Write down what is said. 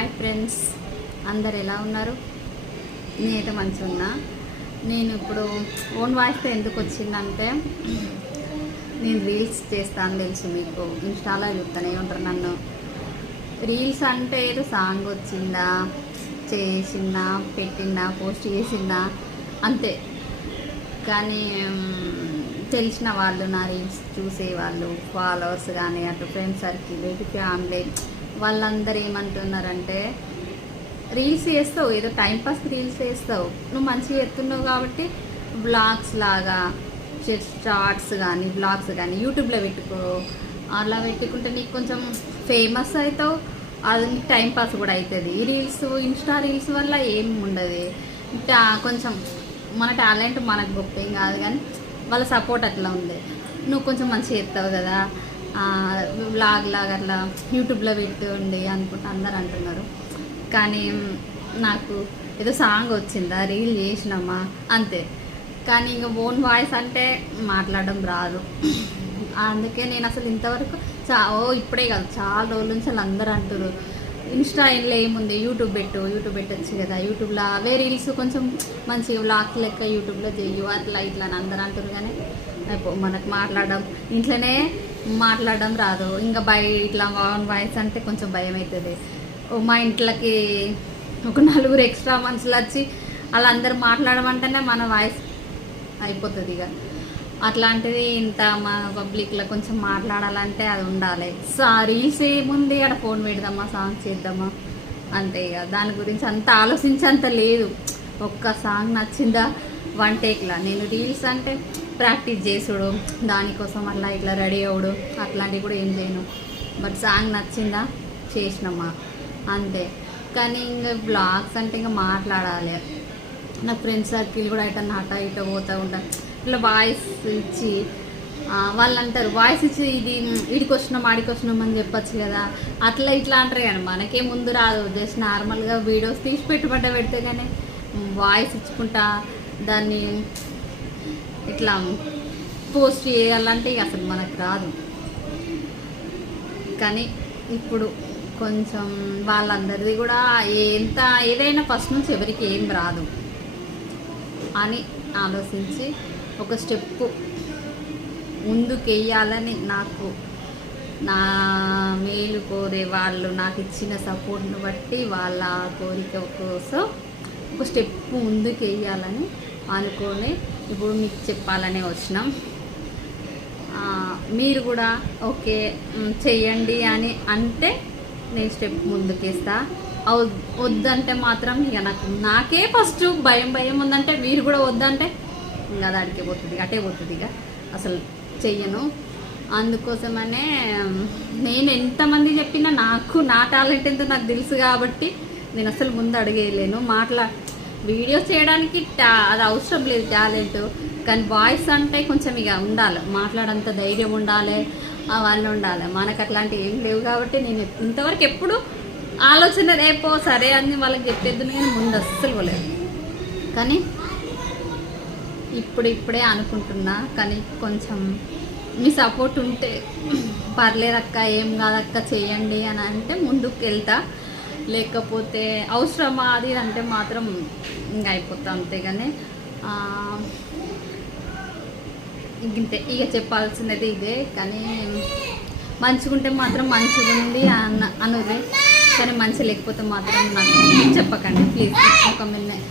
Hi friends, అందరు ఎలా ఉన్నారు? నేనైతే మంచిగా ఉన్నా. నేను ఇప్పుడు ఓన్ వాయిస్తో ఎందుకు వచ్చిందంటే, నేను రీల్స్ చేస్తాను తెలుసు మీకు, ఇన్స్టాలో చూస్తూనే ఉంటారు నన్ను. రీల్స్ అంటే ఏదో సాంగ్ వచ్చిందా, చేసిందా, పెట్టిందా, పోస్ట్ చేసిందా అంతే. కానీ తెలిసిన వాళ్ళు, నా రీల్స్ చూసేవాళ్ళు, ఫాలోవర్స్ కానీ అటు ఫ్రెండ్స్ సర్కిల్, ఇటు ఫ్యామిలీ, వాళ్ళందరూ ఏమంటున్నారంటే, రీల్స్ చేస్తావు, ఏదో టైంపాస్ రీల్స్ చేస్తావు, నువ్వు మంచిగా ఎత్తున్నావు కాబట్టి బ్లాగ్స్ లాగా షార్ట్స్ కానీ బ్లాగ్స్ కానీ యూట్యూబ్లో పెట్టుకో, అలా పెట్టుకుంటే నీకు కొంచెం ఫేమస్ అవుతావు, అది నీకు టైంపాస్ కూడా అవుతుంది. ఈ రీల్స్, ఇన్స్టా రీల్స్ వల్ల ఏం ఉండదు. కొంచెం మన టాలెంట్ మనకు గొప్ప ఏం కాదు, కానీ వాళ్ళ సపోర్ట్ అట్లా ఉంది. నువ్వు కొంచెం మంచిగా ఎత్తావు కదా, బ్లాగ్ లాగా అట్లా యూట్యూబ్లో పెట్టుండి అనుకుంటా అందరు అంటున్నారు. కానీ నాకు ఏదో సాంగ్ వచ్చిందా, రీల్ చేసినామా అంతే. కానీ ఇంకా ఓన్ వాయిస్ అంటే మాట్లాడడం రాదు. అందుకే నేను అసలు ఇంతవరకు ఇప్పుడే కాదు, చాలా రోజుల నుంచి వాళ్ళు అందరూ అంటారు, ఇన్స్టా ఇంట్లో ఏముంది, యూట్యూబ్ పెట్టచ్చు కదా, యూట్యూబ్లో అవే రీల్స్ కొంచెం మంచిగా బ్లాగ్స్ లెక్క యూట్యూబ్లో చెయ్యు, అట్లా ఇట్లా అని అందరూ అంటారు. కానీ మనకు మాట్లాడడం, ఇంట్లోనే మాట్లాడడం రాదు, ఇంకా ఇట్లా ఓన్ వాయిస్ అంటే కొంచెం భయం అవుతుంది. మా ఇంట్లోకి ఒక 4 ఎక్స్ట్రా మనుషులు వచ్చి వాళ్ళందరూ మాట్లాడమంటేనే మన వాయిస్ అయిపోతుంది. ఇక అట్లాంటిది ఇంత మా పబ్లిక్లో కొంచెం మాట్లాడాలంటే అది ఉండాలి. రీల్స్ ఏముంది, అక్కడ ఫోన్ పెడదామా, సాంగ్ చేద్దామా అంతే. ఇక దాని గురించి అంత ఆలోచించేంత లేదు. ఒక్క సాంగ్ నచ్చిందా వన్ టేక్లా. నేను రీల్స్ అంటే ప్రాక్టీస్ చేసుడు, దానికోసం అట్లా ఇట్లా రెడీ అవ్వడు అట్లాంటివి కూడా ఏం చేయను. బట్ సాంగ్ నచ్చిందా చేసినామా అంతే. కానీ ఇంకా బ్లాగ్స్ అంటే ఇంకా మాట్లాడాలి. నా ఫ్రెండ్స్ సర్కిల్ కూడా అట ఇట పోతూ ఉంటాను. ఇట్లా వాయిస్ ఇచ్చి వాళ్ళు అంటారు, వాయిస్ ఇచ్చి ఇది ఇడికి వచ్చినాం ఆడికి వచ్చినాం అని చెప్పచ్చు కదా, అట్లా ఇట్లా అంటారు. కానీ మనకే ముందు రాదు. జస్ట్ నార్మల్గా వీడియోస్ తీసి పెడితే కానీ వాయిస్ ఇచ్చుకుంటా దాన్ని ఇట్లా పోస్ట్ చేయాలంటే అసలు మనకు రాదు. కానీ ఇప్పుడు కొంచెం వాళ్ళందరిది కూడా ఏదైనా ఫస్ట్ నుంచి ఎవరికి ఏం రాదు అని ఆలోచించి ఒక స్టెప్పు ముందుకెయ్యాలని, నాకు నా మేలు కోరే వాళ్ళు నాకు ఇచ్చిన సపోర్ట్ను బట్టి వాళ్ళ కోరిక కోసం ఒక స్టెప్ ముందుకు వెయ్యాలని అనుకొని ఇప్పుడు మీకు చెప్పాలనే వచ్చినాం. మీరు కూడా ఓకే చెయ్యండి అని అంటే నేను స్టెప్ ముందుకేస్తా. వద్దంటే మాత్రం ఇక నాకే ఫస్ట్ భయం ఉందంటే, మీరు కూడా వద్దంటే ఇంకా అది అడిగే పోతుంది, అటే పోతుంది. ఇక అసలు చెయ్యను. అందుకోసమనే నేను ఎంతమంది చెప్పినా నా టాలెంట్ ఎంతో నాకు తెలుసు కాబట్టి నేను అసలు ముందు అడిగేయలేను. వీడియోస్ చేయడానికి అది అవసరం లేదు టాలెంట్, కానీ వాయిస్ అంటే కొంచెం ఇక ఉండాలి, మాట్లాడంత ధైర్యం ఉండాలి, అవన్నీ ఉండాలి. మనకు అట్లాంటివి ఏం లేవు కాబట్టి నేను ఇంతవరకు ఎప్పుడు ఆలోచన రేపో సరే అని వాళ్ళకి చెప్పేద్దు, నేను ముందు అస్సలు పోలేదు. కానీ ఇప్పుడే అనుకుంటున్నా. కానీ కొంచెం మీ సపోర్ట్ ఉంటే పర్లేదక్క, ఏం కాదక్క చేయండి అని అంటే ముందుకు వెళ్తా. లేకపోతే అవసరమా అది అంటే మాత్రం ఇంకా అయిపోతా. అంతేగాని ఇంతే. ఇక చెప్పాల్సినది ఇదే. కానీ మంచిగుంటే మాత్రం మంచిగా ఉంది అనుదే, కానీ మంచి లేకపోతే మాత్రం నాకు చెప్పకండి ప్లీజ్. ఒక మినిట్.